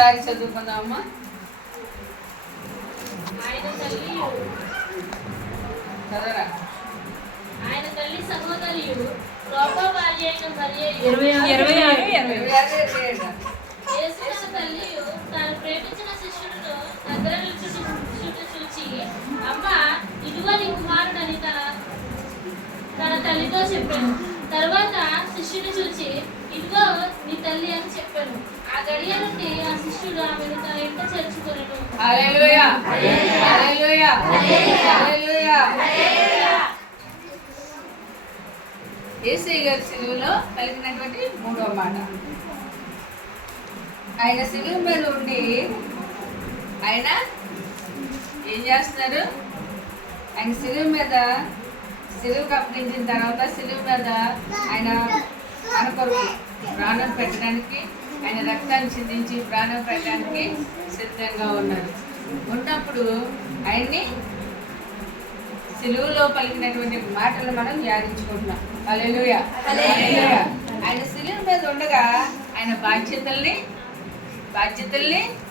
ఒకసారి చదువుకుందామమ్మా. చదవరా. ఆయన తల్లి సహోదరియు భార్య అయిన మరియ యేసు తల్లియు తాను ప్రేమించిన శిష్యులను దగ్గర నిలుచుట చూచి, అమ్మ ఇదిగో నీ కుమారుడని తన తల్లితో చెప్పాను. తర్వాత శిష్యుని చూచి, ఇదిగో నీ తల్లి అని చెప్పాను. ఆ గడియ నుండి ఆ శిష్యుడు ఆమెను తన ఇంట చేర్చుకొనెను. హల్లెలూయా, హల్లెలూయా, హల్లెలూయా. యేసయ్య గారి సిలువలో కలిగినటువంటి మూడవ మాట. ఆయన సిలువ మీద ఉండి ఆయన ఏం చేస్తున్నారు? ఆయన సిలువకు అప్పగించిన తర్వాత సిలువ మీద ఆయన మన కొరకు ప్రాణం పెట్టడానికి, ఆయన రక్తాన్ని చిందించి ప్రాణం పెట్టడానికి సిద్ధంగా ఉన్నారు. ఉన్నప్పుడు ఆయన్ని సిలువలో పలికినటువంటి మాటలు మనం ధ్యానించుకుంటున్నాం. హల్లెలూయా, హల్లెలూయా. ఆయన సిలువ మీద ఉండగా ఆయన బాధ్యతల్ని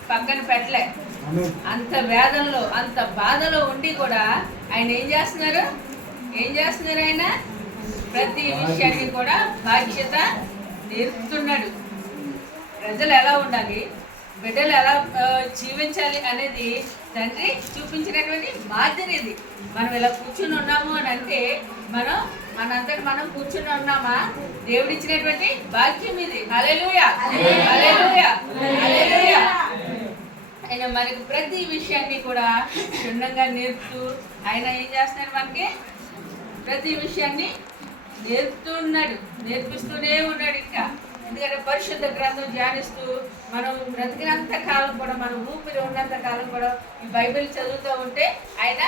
పక్కన పెట్టలే. అంత వేదంలో అంత బాధలో ఉండి కూడా ఆయన ఏం చేస్తున్నారు? ఆయన ప్రతి విషయాన్ని కూడా బాధ్యత నేర్పుతున్నాడు. ప్రజలు ఎలా ఉండాలి, బిడ్డలు ఎలా జీవించాలి అనేది తండ్రి చూపించినటువంటి మాదిరి ఇది. మనం ఇలా కూర్చుని ఉన్నాము అని అంటే మనంతటి మనం కూర్చుని ఉన్నామా? దేవుడిచ్చినటువంటి భాగ్యం ఇది. హల్లెలూయా, హల్లెలూయా, హల్లెలూయా. ఆయన మనకి ప్రతి విషయాన్ని కూడా క్షుణ్ణంగా నేర్పుతూ ఆయన ఏం చేస్తున్నాడు? మనకి ప్రతి విషయాన్ని నేర్పిస్తూనే ఉన్నాడు. ఇంకా ఎందుకంటే పరిశుద్ధ గ్రంథం ధ్యానిస్తూ మనం బ్రతికినంత కాలం కూడా, మనం ఊపిరి ఉన్నంత కాలం కూడా ఈ బైబిల్ చదువుతూ ఉంటే ఆయన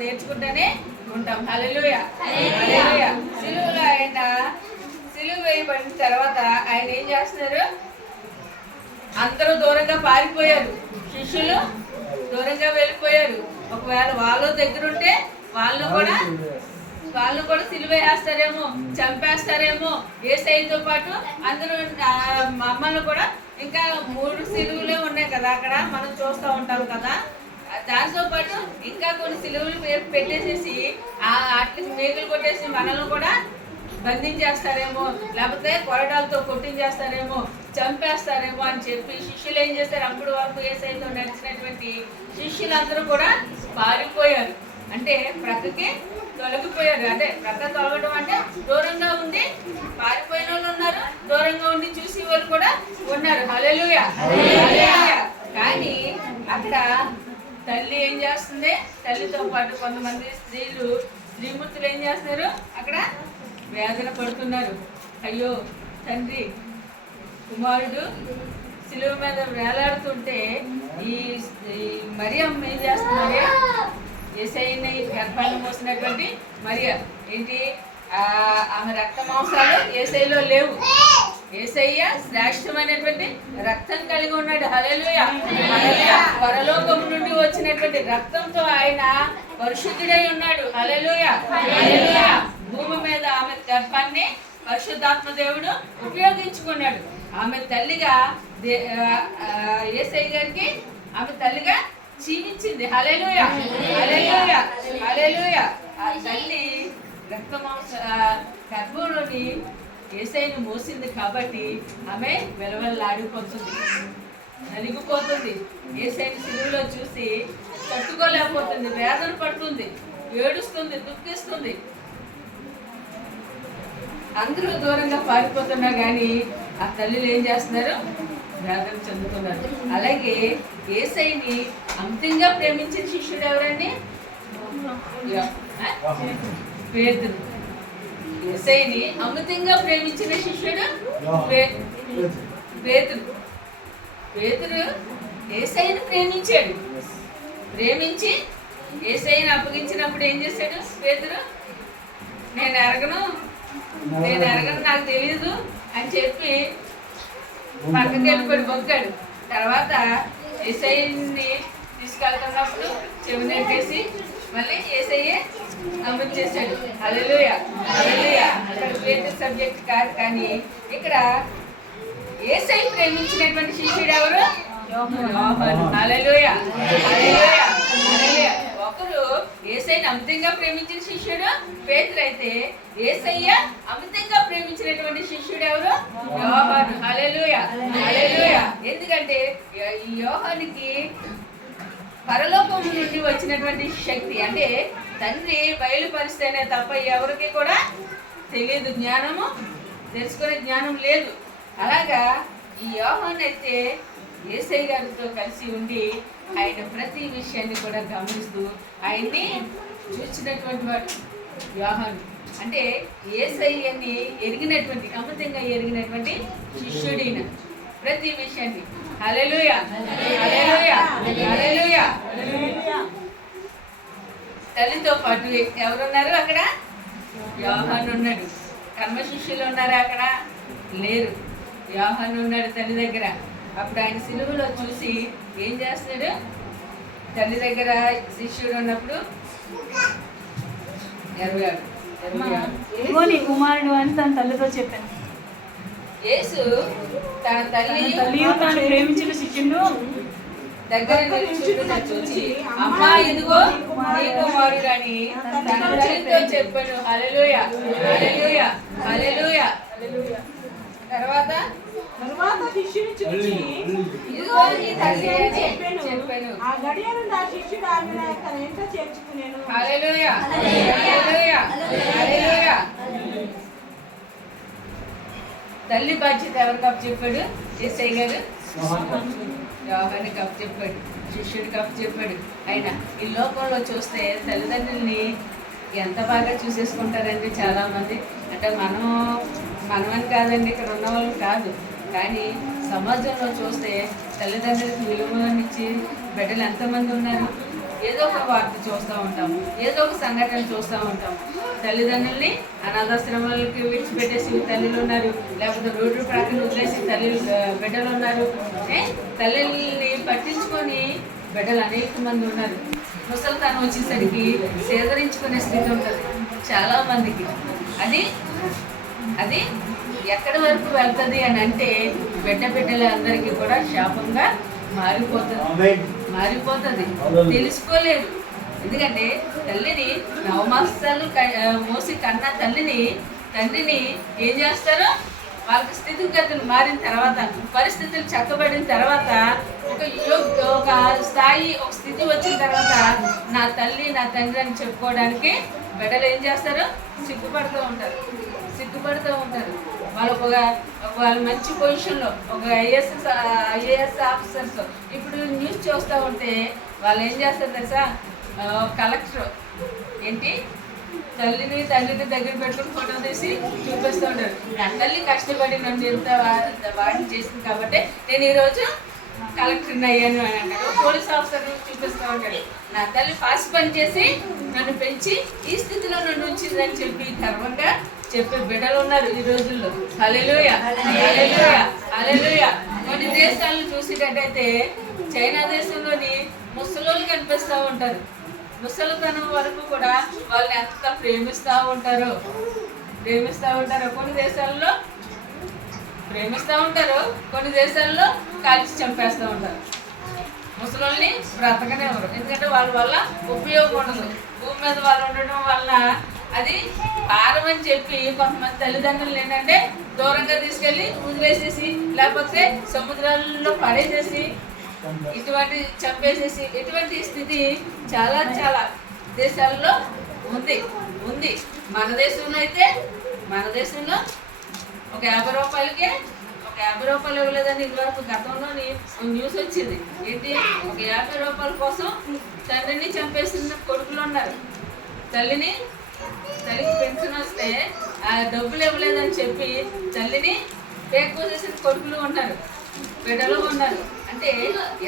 నేర్చుకుంటానే ఉంటాం. హల్లెలూయా, హల్లెలూయా. సిలువలో సిలువ వేయబడిన తర్వాత ఆయన ఏం చేస్తున్నారు? అందరూ దూరంగా పారిపోయారు, శిష్యులు దూరంగా వెళ్ళిపోయారు. ఒకవేళ వాళ్ళు దగ్గరుంటే వాళ్ళు కూడా సిలువ వేస్తారేమో, చంపేస్తారేమో. యేసయ్యతో పాటు అందరూ మమ్మల్ని కూడా, ఇంకా 3 సిలువలే ఉన్నాయి కదా అక్కడ, మనం చూస్తూ ఉంటాం కదా. దాంతో పాటు ఇంకా కొన్ని సిలువలు పెట్టేసేసి అట్లీస్ట్ మేకులు కొట్టేసి మనల్ని కూడా బంధించేస్తారేమో, లేకపోతే కొరడాలతో కొట్టించేస్తారేమో, చంపేస్తారేమో అని చెప్పి శిష్యులు ఏం చేస్తారు? అప్పుడు వరకు యేసయ్యతో నడిచినటువంటి శిష్యులందరూ కూడా పారిపోయారు. అంటే ప్రక్కకి తొలగిపోయారు. అంటే ప్రక్క తొలగడం అంటే దూరంగా ఉండి పారిపోయిన వాళ్ళు ఉన్నారు, దూరంగా ఉండి చూసి వాళ్ళు కూడా ఉన్నారు. హల్లెలూయా, హల్లెలూయా. కానీ అక్కడ తల్లి ఏం చేస్తుంది? తల్లితో పాటు కొంతమంది స్త్రీమూర్తులు ఏం చేస్తున్నారు? అక్కడ వేదన పడుతున్నారు. అయ్యో తండ్రి, కుమారుడు సిలువ మీద వేలాడుతుంటే ఈ మరియమ్మ ఏం చేస్తున్నారు? యేసయ్యని గర్భాన్ని మోసినటువంటి మరియ ఏంటి? ఆమె రక్త మాంసాలు యేసయ్యలో లేవు. యేసయ్య శ్రేష్టమైనటువంటి రక్తం కలిగి ఉన్నాడు. హల్లెలూయా, హల్లెలూయా. పరలోకం నుండి వచ్చినటువంటి రక్తంతో ఆయన పరిశుద్ధుడై ఉన్నాడు. హల్లెలూయా, హల్లెలూయా. భూమి మీద ఆమె గర్భాన్ని పరిశుద్ధాత్మ దేవుడు ఉపయోగించుకున్నాడు. ఆమె తల్లిగా యేసయ్య గారికి ఆమె తల్లిగా జీవించింది. హల్లెలూయా, హల్లెలూయా, హల్లెలూయా. ఆ తల్లి రక్తమాంస గర్భంలోని యేసయ్యను మోసింది కాబట్టి ఆమె వెలవెల్లాడిపోతుంది, నలిగిపోతుంది. యేసయ్యను సిలువలో చూసి తట్టుకోలేకపోతుంది, వేదన పడుతుంది, ఏడుస్తుంది, దుఃఖిస్తుంది. అందరూ దూరంగా పారిపోతున్నా కానీ ఆ తల్లిలు ఏం చేస్తున్నారు? వేదన చెందుతున్నారు. అలాగే యేసయ్యని అంతింగా ప్రేమించిన శిష్యుడు ఎవరండి? పేతురు. యేసయ్యని అమితంగా ప్రేమించిన శిష్యుడు పేతురు యేసయ్యని ప్రేమించి యేసయ్యని అప్పగించినప్పుడు ఏం చేశాడు పేతురు? నేను ఎరగను, నాకు తెలియదు అని చెప్పి పక్కకి వెళ్ళిపోయి బొక్కాడు. తర్వాత యేసయ్యని తీసుకెళ్తున్నప్పుడు చెవినెట్టేసి మళ్ళీ యేసయ్యే నమ్మించేశాడు. హల్లెలూయా, హల్లెలూయా. ఇక్కడ పేతురు సబ్జెక్ట్ కాదు, కానీ ఇక్కడ యేసయ్య ప్రేమించినటువంటి శిష్యుడు ఎవరు? యోహాను. హల్లెలూయా, హల్లెలూయా, హల్లెలూయా. ఒకరు యేసయ్యని అమితంగా ప్రేమించిన శిష్యుడు పేతురు అయితే యేసయ్య అమితంగా ప్రేమించినటువంటి శిష్యుడు ఎవరు? యోహాను. హల్లెలూయా, హల్లెలూయా. ఎందుకంటే ఈ యోహానికి పరలోకం నుండి వచ్చినటువంటి శక్తి, అంటే తండ్రి బయలుపరిస్తేనే తప్ప ఎవరికి కూడా తెలియదు, జ్ఞానము తెలుసుకునే జ్ఞానం లేదు. అలాగా ఈ యోహాను అయితే యేసయ్య గారితో కలిసి ఉండి ఆయన ప్రతి విషయాన్ని కూడా గమనిస్తూ ఆయన్ని చూసినటువంటి వాడు యోహాను. అంటే యేసయ్యని ఎరిగినటువంటి, అమితంగా ఎరిగినటువంటి శిష్యుడిన ప్రతి విషయాన్ని. హల్లెలూయా, హల్లెలూయా, హల్లెలూయా. తల్లితో పాటు ఎవరున్నారు అక్కడ? యోహాను ఉన్నాడు. కర్మ శిష్యులు ఉన్నారా అక్కడ? లేరు. యోహాను ఉన్నాడు తల్లి దగ్గర. అప్పుడు ఆయన సిలువలో చూసి ఏం చేస్తున్నాడు? తల్లి దగ్గర శిష్యుడు ఉన్నప్పుడు నీ కుమారుడు అని తన తల్లితో చెప్పాను. యేసు తన తల్లి తాను ప్రేమించిన శిష్యుడు దగ్గర నిలుచుండుట చూచి అమ్మా ఇదిగో నీ కుమారుడు అని తన తల్లితో చెప్పాను. హల్లెలూయా, హల్లెలూయా, హల్లెలూయా. తర్వాత శిష్యుని చూచి ఇదిగో నీ తల్లి అని చెప్పాను. ఆ గడియ నుండి ఆ శిష్యుడు ఆమెను తన ఇంట చేర్చుకునేను. హల్లెలూయా, హల్లెలూయా, హల్లెలూయా. తల్లి బాధ్యత ఎవరికి అప్పచెప్పాడు? యేసయ్య గారు యోహానికి అప్పచెప్పాడు, శిష్యుడికి అప్పచెప్పాడు. అయినా ఈ లోకంలో చూస్తే తల్లిదండ్రుల్ని ఎంత బాగా చూసేసుకుంటారండి చాలామంది. అంటే మనమని కాదండి, ఇక్కడ ఉన్న వాళ్ళు కాదు, కానీ సమాజంలో చూస్తే తల్లిదండ్రులకు విలువనిచ్చి బిడ్డలు ఎంతమంది ఉన్నారు? ఏదో ఒక వార్త చూస్తూ ఉంటాము, ఏదో ఒక సంఘటన చూస్తూ ఉంటాము. తల్లిదండ్రుల్ని అనాథాశ్రమాలకి విడిచిపెట్టేసి తల్లులు ఉన్నారు, లేకపోతే రోడ్డు ప్రక్కన వదిలేసి బిడ్డలు ఉన్నారు. తల్లిని పట్టించుకొని బిడ్డలు అనేక మంది ఉన్నారు. ముసలితనం వచ్చేసరికి సేదరించుకునే స్థితి ఉంటుంది చాలామందికి. అది ఎక్కడి వరకు వెళ్తుంది అని అంటే బిడ్డలందరికీ కూడా శాపంగా మారిపోతుంది. తెలుసుకోలేదు. ఎందుకంటే తల్లిని 9 మాసాలు మోసి కన్న తండ్రిని ఏం చేస్తారో వాళ్ళకి స్థితిగతులు మారిన తర్వాత, పరిస్థితులు చక్కబడిన తర్వాత, ఒక స్థాయి, ఒక స్థితి వచ్చిన తర్వాత నా తల్లి నా తండ్రి అని చెప్పుకోవడానికి బిడ్డలు ఏం చేస్తారు? సిగ్గుపడుతూ ఉంటారు. వాళ్ళు మంచి పొజిషన్లో ఒక ఐఏఎస్ ఆఫీసర్స్ ఇప్పుడు న్యూస్ చూస్తూ ఉంటే వాళ్ళు ఏం చేస్తారు తెలుసా? కలెక్టర్ ఏంటి తల్లిని తండ్రిని దగ్గర పెట్టుకుని ఫోటో తీసి చూపిస్తూ ఉంటారు. నా తల్లి కష్టపడి నన్ను ఎంత వాడిని చేసింది కాబట్టి నేను ఈరోజు కలెక్టర్ని అయ్యాను అని అంటాడు. పోలీస్ ఆఫీసర్ చూపిస్తూ ఉంటాడు. నా తల్లి ఫాస్ట్ పని చేసి నన్ను పెంచి ఈ స్థితిలో నన్ను ఉంచిందని చెప్పి గర్వంగా చెప్పే బిడ్డలు ఉన్నారు ఈ రోజుల్లో. హల్లెలూయా, హల్లెలూయా, హల్లెలూయా. కొన్ని దేశాలను చూసేటట్టయితే చైనా దేశంలోని ముసలోళ్ళు కనిపిస్తూ ఉంటారు. ముసలితనం వరకు కూడా వాళ్ళని ఎంత ప్రేమిస్తూ ఉంటారు. కొన్ని దేశాల్లో ప్రేమిస్తూ ఉంటారు, కొన్ని దేశాల్లో కాల్చి చంపేస్తూ ఉంటారు. ముసలోళ్ళని బ్రతకనివ్వరు. ఎందుకంటే వాళ్ళ వల్ల ఉపయోగం ఉండదు. భూమి మీద వాళ్ళు ఉండడం వల్ల అది భారం అని చెప్పి కొంతమంది తల్లిదండ్రులు ఏంటంటే దూరంగా తీసుకెళ్ళి వదిలేసేసి, లేకపోతే సముద్రాల్లో పడేసేసి, చంపేసేసి, ఇటువంటి స్థితి చాలా చాలా దేశాల్లో ఉంది. మన దేశంలో ఒక 50 రూపాయలకే ఒక 50 రూపాయలు ఇవ్వలేదని ఇదివరకు గతంలోని న్యూస్ వచ్చింది. ఏంటి? ఒక 50 రూపాయల కోసం తండ్రిని చంపేస్తున్న కొడుకులు ఉన్నారు. తల్లికి పెన్షన్ వస్తే ఆ డబ్బులు ఇవ్వలేదని చెప్పి తల్లిని పేకోసేసిన కొడుకులు ఉన్నారు, బిడ్డలు ఉన్నారు. అంటే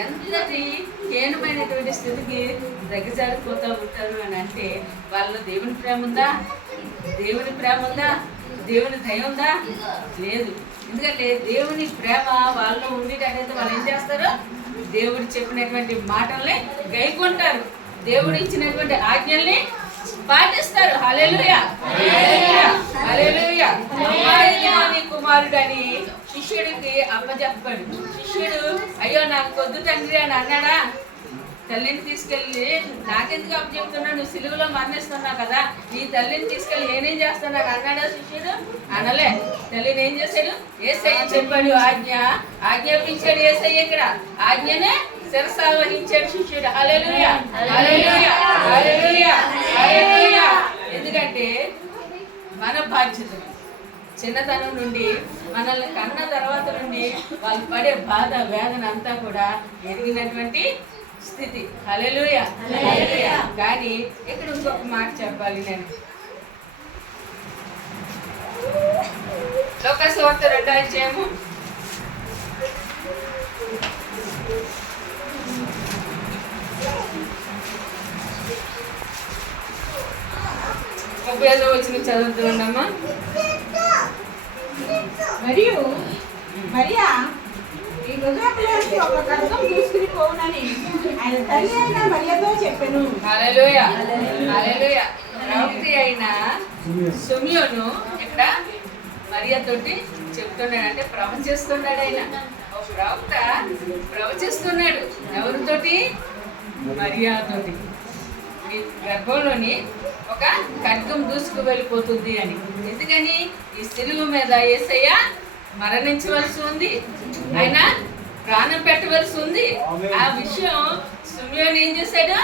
ఎంతటి హీనమైనటువంటి స్థితికి దగ్గరజారిపోతూ ఉంటారు అని అంటే వాళ్ళలో దేవుని ప్రేమ ఉందా? దేవుని దయ ఉందా? లేదు. ఎందుకంటే దేవుని ప్రేమ వాళ్ళు ఉండేటట్టయితే వాళ్ళు ఏం చేస్తారు? దేవుడు చెప్పినటువంటి మాటల్ని గైకొంటారు, దేవుడు ఇచ్చినటువంటి ఆజ్ఞల్ని పాటిస్తారు. హల్లెలూయా, హల్లెలూయా, హల్లెలూయా. నీ కుమారుడు అని శిష్యుడికి అప్పచెప్పాడు. శిష్యుడు అయ్యో నాకు కొద్దు తండ్రి అని అన్నాడా? తల్లిని తీసుకెళ్ళి నాకెందుకు అప్పచెప్తున్నావు, నువ్వు సిలువలో మరణిస్తున్నావు కదా, నీ తల్లిని తీసుకెళ్ళి నేనేం చేస్తాను అన్నాడా శిష్యుడు? అనలే. తల్లిని ఏం చేశాడు? యేసయ్య చెప్పాడు, ఆజ్ఞాపించాడు యేసయ్య. ఇక్కడ ఆజ్ఞనే శిరసా వహించాడు శిష్యుడు. హల్లెలూయా, హల్లెలూయా, హల్లెలూయా, హల్లెలూయా. ఎందుకంటే మన బాధ్యత చిన్నతనం నుండి మనల్ని కన్న తర్వాత నుండి వాళ్ళు పడే బాధ వేదన అంతా కూడా ఎరిగినటువంటి స్థితి. హల్లెలూయా, హల్లెలూయా. కానీ ఇక్కడ ఇంకొక మాట చెప్పాలి నేను. లోకాసు వార్త 2వ అధ్యాయము 35వ వచనం చదువుతున్నామా? మరియు మరియా ఈ గృహంలోకి ఒక ఖడ్గం తీసుకుని పోవునని ఆయన తల్లి అయిన మరియతో చెప్పెను. హల్లెలూయా, హల్లెలూయా. ప్రవక్త అయిన సిమియోను ఇక్కడ మరియా తోటి చెప్తున్నాడు, అంటే ప్రవచిస్తున్నాడు. ఆయన ఒక ప్రవక్త ప్రవచిస్తున్నాడు. ఎవరితోటి? మరియా తోటి. ఈ గర్భంలోని ఒక ఖడ్గం దూసుకు వెళ్ళిపోతుంది అని. ఎందుకని? ఈ సిలువ మీద యేసయ్య మరణించవలసి ఉంది, ఆయన ప్రాణం పెట్టవలసి ఉంది. ఆ విషయం సిమియోను ఏం చేశాడు?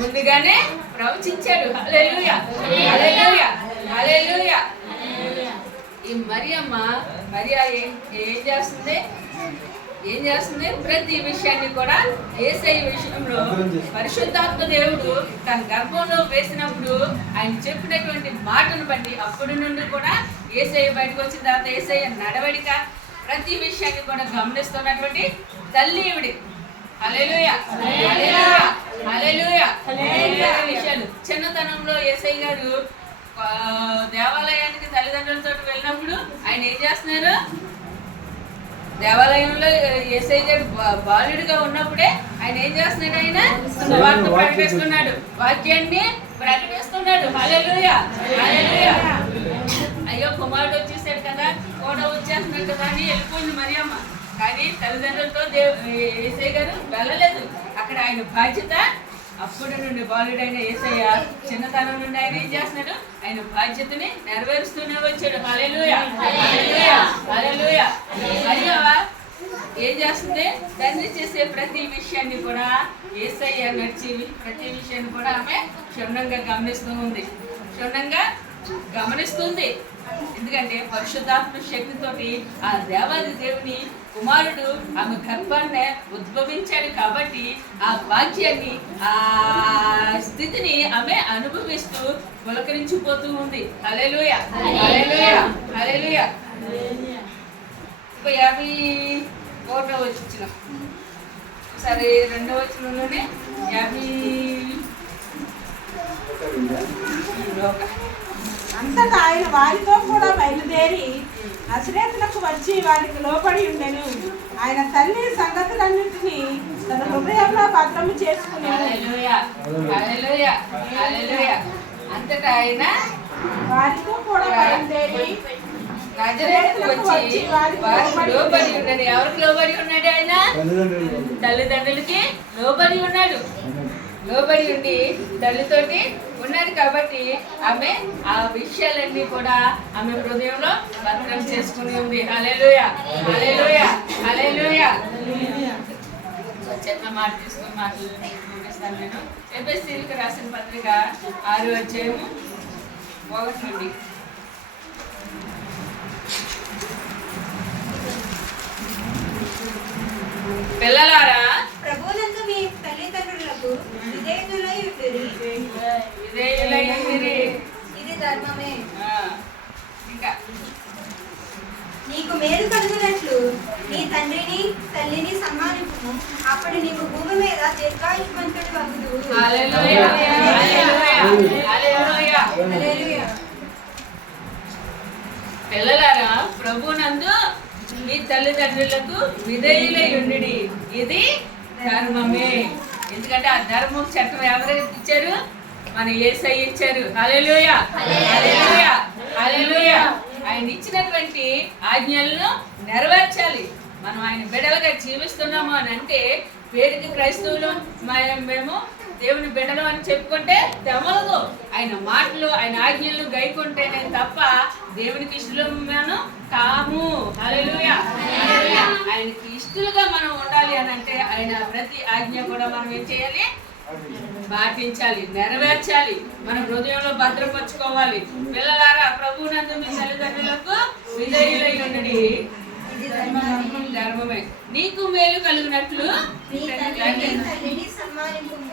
ముందుగానే ప్రవచించాడు. హల్లెలూయా, హల్లెలూయా, హల్లెలూయా. ఈ మరియా ఏం చేస్తుంది? ప్రతి విషయాన్ని కూడా యేసయ్య విషయంలో పరిశుద్ధాత్మ దేవుడు తన గర్భంలో వేసినప్పుడు ఆయన చెప్పినటువంటి మాటను బట్టి అప్పటి నుండి కూడా యేసయ్య బయటకు వచ్చిన తర్వాత యేసయ్య నడవడిక ప్రతి విషయాన్ని కూడా గమనిస్తున్నటువంటి తల్లి ఈవిడి. హల్లెలూయా, హల్లెలూయా, హల్లెలూయా. విషయాలు చిన్నతనంలో యేసయ్య గారు దేవాలయానికి తల్లిదండ్రులతో వెళ్ళినప్పుడు ఆయన ఏం చేస్తున్నారు? దేవాలయంలో యేసయ్య గారు బాలుడిగా ఉన్నప్పుడే ఆయన ఏం చేస్తున్నాడు? ఆయన సువార్త ప్రకటిస్తున్నాడు, వాక్యాన్ని ప్రకటిస్తున్నాడు. హల్లెలూయా, హల్లెలూయా. అయ్యో కుమారుడు వచ్చేసాడు కదా, కూడా వచ్చేస్తున్నాడు కదా అని వెళ్ళిపోయింది మరియమ్మ. కానీ తల్లిదండ్రులతో యేసయ్య గారు వెళ్ళలేదు. అక్కడ ఆయన బాధ్యత అప్పటి నుండి బాలుడైన యేసయ్య చిన్నతనం నుండి ఆయన ఏం చేస్తున్నాడు? ఆయన బాధ్యతని నెరవేరుస్తూనే వచ్చాడు. హల్లెలూయా, హల్లెలూయా, హల్లెలూయా. మరియా ఏం చేస్తుంది? తండ్రి చేసే ప్రతి విషయాన్ని కూడా యేసయ్య నడిచి ప్రతి విషయాన్ని కూడా ఆమె క్షుణ్ణంగా గమనిస్తుంది. ఎందుకంటే పరిశుద్ధాత్మ శక్తితోటి ఆ దేవాది దేవుని కుమారుడు ఆమె గర్భాన్ని ఉద్భవించాడు కాబట్టి ఆ వాక్యాన్ని ఆ స్థితిని ఆమె అనుభవిస్తూ పులకరించిపోతూ ఉంది. హల్లెలూయా, హల్లెలూయా, హల్లెలూయా. 51వ వచనం సరే 2వ వచనంలోనే 50 అంతటా ఆయన వారితో కూడా బయలుదేరి నజరేతులకు వచ్చి వారికి లోబడి ఉండెను. ఆయన తల్లి సంగతులన్నింటినీ తన హృదయంలో భద్రము చేసుకునేను. హల్లెలూయా, హల్లెలూయా, హల్లెలూయా. అంతటా ఆయన వారితో కూడా బయలుదేరి నజరేతులకు వచ్చి వారికి లోబడి ఉన్నాడు. ఎవరికి లోబడి ఉన్నాడు? ఆయన తల్లిదండ్రులకి లోబడి ఉన్నాడు. లోబడి ఉండి తల్లితోటి ఉన్నాడు కాబట్టి ఆమె ఆ విషయాలన్నీ కూడా ఆమె హృదయంలో భద్రం చేసుకుని ఉంది. హల్లెలూయా, హల్లెలూయా, హల్లెలూయా. చిన్న మాట తీసుకుని మాటలు ముగిస్తాను నేను. ఎఫెసీయులకు రాసిన పత్రిక 6వ అధ్యాయము 1 నుండి. పిల్లలారా ప్రభువునందు మీ తల్లిదండ్రులకు విధేయులై ఉండిరి. ఇది ధర్మమే. ఇంకా నీకు మేలు కలుగునట్లు నీ తండ్రిని తల్లిని సన్మానించుము, అప్పుడు నీకు భూమి మీద దీర్ఘాయుష్మంతుడి వగుదువు. హల్లెలూయా, హల్లెలూయా, హల్లెలూయా. హల్లెలూయా. పిల్లలారా ప్రభువునందు మీ తల్లిదండ్రులకు విధేయులై ఉండుడి, ఇది ధర్మమే. ఎందుకంటే ఆ ధర్మం చట్టం ఎవరు ఇచ్చారు? మన యేసయ్య ఇచ్చారు. హల్లెలూయా, హల్లెలూయా, హల్లెలూయా. ఆయన ఇచ్చినటువంటి ఆజ్ఞలను నెరవేర్చాలి. మనం ఆయన బిడ్డలుగా జీవిస్తున్నాము అని అంటే పేరుకి క్రైస్తవులు మేము దేవుని బిడ్డలు అని చెప్పుకుంటే తెమలదు. ఆయన మాటలు ఆయన ఆజ్ఞలను గైకుంటేనే తప్ప దేవునికి ఇష్టలను కాము. హల్లెలూయా, హల్లెలూయా. ఆయనకి ఇష్టలుగా మనం ఉండాలి అని అంటే ఆయన ప్రతి ఆజ్ఞ కూడా మనం ఏం చేయాలి? పాటించాలి, నెరవేర్చాలి, మన హృదయంలో భద్రపరచుకోవాలి. పిల్లలారా, ప్రభువునందు మీ తల్లిదండ్రులకు విధేయులై ఉండండి, ధర్మమే. నీకు మేలు కలిగినట్లు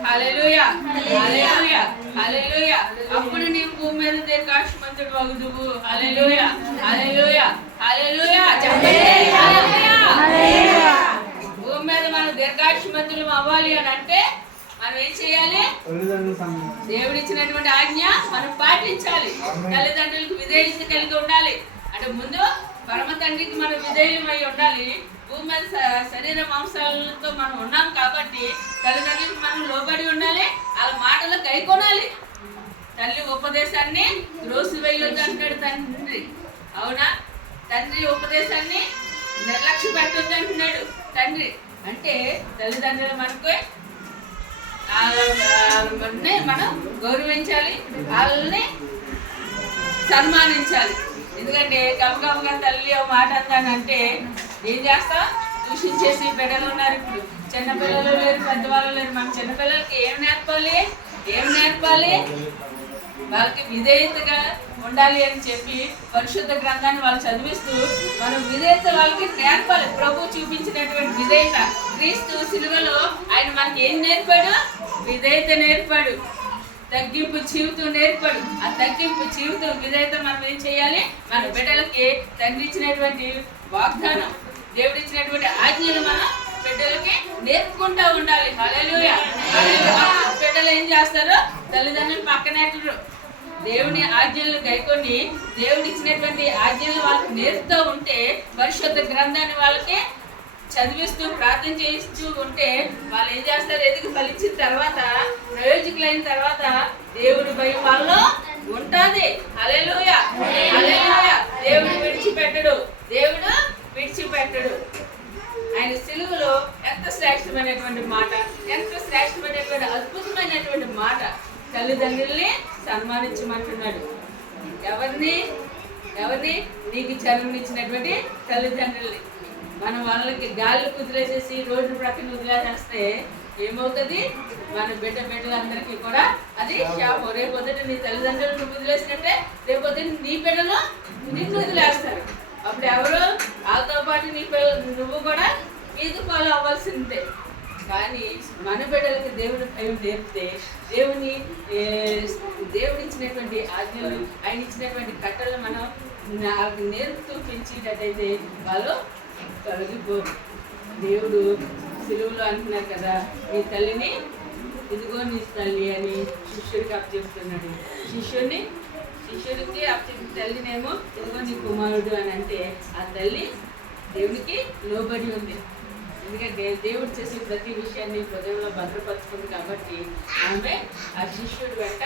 హల్లెలూయా, హల్లెలూయా, హల్లెలూయా. అప్పుడు నీవు భూమి మీద దీర్ఘాయుష్మంతుడు వగుదువు. హల్లెలూయా, హల్లెలూయా, హల్లెలూయా. భూమి మీద మనం దీర్ఘాయుష్మంతులు అవ్వాలి అని అంటే మనం ఏం చేయాలి? దేవుడు ఇచ్చినటువంటి ఆజ్ఞ మనం పాటించాలి. తల్లిదండ్రులకు విధేయత కలిగి ఉండాలి. అంటే ముందు పరమ తండ్రికి మనం విధేయులమై ఉండాలి. భూమి మీద శరీర మాంసాలతో మనం ఉన్నాం కాబట్టి తల్లిదండ్రులకు మనం లోబడి ఉండాలి. వాళ్ళ మాటలు గైకొనాలి. తల్లి ఉపదేశాన్ని త్రోసివేయొద్దు అంటాడు తండ్రి. అవునా? తండ్రి ఉపదేశాన్ని నిర్లక్ష్య పెట్టొద్దు అంటున్నాడు తండ్రి. అంటే తల్లిదండ్రులు మనకు మనం గౌరవించాలి, వాళ్ళని సన్మానించాలి. ఎందుకంటే గమగమగా తల్లి ఒక మాట అందానంటే ఏం చేస్తాం? దూషించేసి బిడ్డలు ఉన్నారు. ఇప్పుడు చిన్నపిల్లలు లేరు, పెద్దవాళ్ళు లేరు. మనం చిన్నపిల్లలకి ఏం నేర్పాలి? వాళ్ళకి విధేయతగా ఉండాలి అని చెప్పి పరిశుద్ధ గ్రంథాన్ని వాళ్ళు చదివిస్తూ మనం విధేయత వాళ్ళకి నేర్పాలి. ప్రభు చూపించినటువంటి విధేయత. క్రీస్తు సిలువలో ఆయన మనకి ఏం నేర్పాడు? విధేయత నేర్పాడు, తగ్గింపు జీవితం నేర్పాడు. ఆ తగ్గింపు జీవితం విధేయత మనం ఏం చేయాలి? మన బిడ్డలకి తండ్రి ఇచ్చినటువంటి వాగ్దానం, దేవుడు ఇచ్చినటువంటి ఆజ్ఞలు మనం బిడ్డలకి నేర్పుకుంటూ ఉండాలి. హల్లెలూయా. బిడ్డలు ఏం చేస్తారో తల్లిదండ్రులు పక్కనెట్టరు. దేవుని ఆజ్ఞలను గైకొని దేవుడు ఇచ్చినటువంటి ఆజ్ఞలు వాళ్ళకి నేర్పుతూ ఉంటే, పరిశుద్ధ గ్రంథాన్ని వాళ్ళకి చదివిస్తూ ప్రార్థన చేయిస్తూ ఉంటే వాళ్ళు ఏం చేస్తారు? ఎదిగి ఫలించిన తర్వాత, ప్రయోజకులైన తర్వాత దేవుడి భయం వాళ్ళలో ఉంటుంది. హల్లెలూయా, హల్లెలూయా. దేవుడు విడిచిపెట్టడు. ఆయన సిలువలో ఎంత శ్రేష్టమైనటువంటి మాట, ఎంత శ్రేష్టమైనటువంటి అద్భుతమైనటువంటి మాట. తల్లిదండ్రుల్ని సన్మానించమంటున్నాడు. ఎవరిని? నీకు జన్మనిచ్చినటువంటి తల్లిదండ్రుల్ని. మనం వాళ్ళకి గాలి కుదిలేసేసి రోడ్డు ప్రక్కన వదిలేసేస్తే ఏమవుతుంది? మన బిడ్డలందరికీ కూడా అది శాపం. రేపొద్దుట నీ తల్లిదండ్రులు నువ్వు వదిలేసినట్టే రేపొద్దుట నీ బిడ్డలు నిన్ను వదిలేస్తారు. అప్పుడు ఎవరు? వాళ్ళతో పాటు నీ పిల్లలు నువ్వు కూడా మీది ఫాలో అవ్వాల్సిందే. కానీ మన బిడ్డలకి దేవుడి భయం నేర్పితే దేవుడు ఇచ్చినటువంటి ఆజ్ఞలు, ఆయన ఇచ్చినటువంటి కట్టలు మనం వాళ్ళకి నేర్పుతూ పెంచేటట్టయితే వాళ్ళు తొలగిపోరు. దేవుడు సిలువలో అంటున్నారు కదా, నీ తల్లిని ఇదిగో నీ తల్లి అని శిష్యుడికి అప్పచెప్తున్నాడు. శిష్యుడికి అప్పచెప్పిన తల్లినేమో ఇదిగో నీ కుమారుడు అని అంటే ఆ తల్లి దేవునికి లోబడి ఉంది. ఎందుకంటే దేవుడు చేసే ప్రతి విషయాన్ని హృదయంలో భద్రపరుచుకుంది కాబట్టి ఆమె ఆ శిష్యుడు వెంట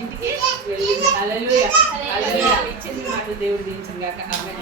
ఇంటికి వెళ్ళింది. హల్లెలూయా, హల్లెలూయా. ఇచ్చింది మాట దేవుడు దీవించింది గాక. ఆమె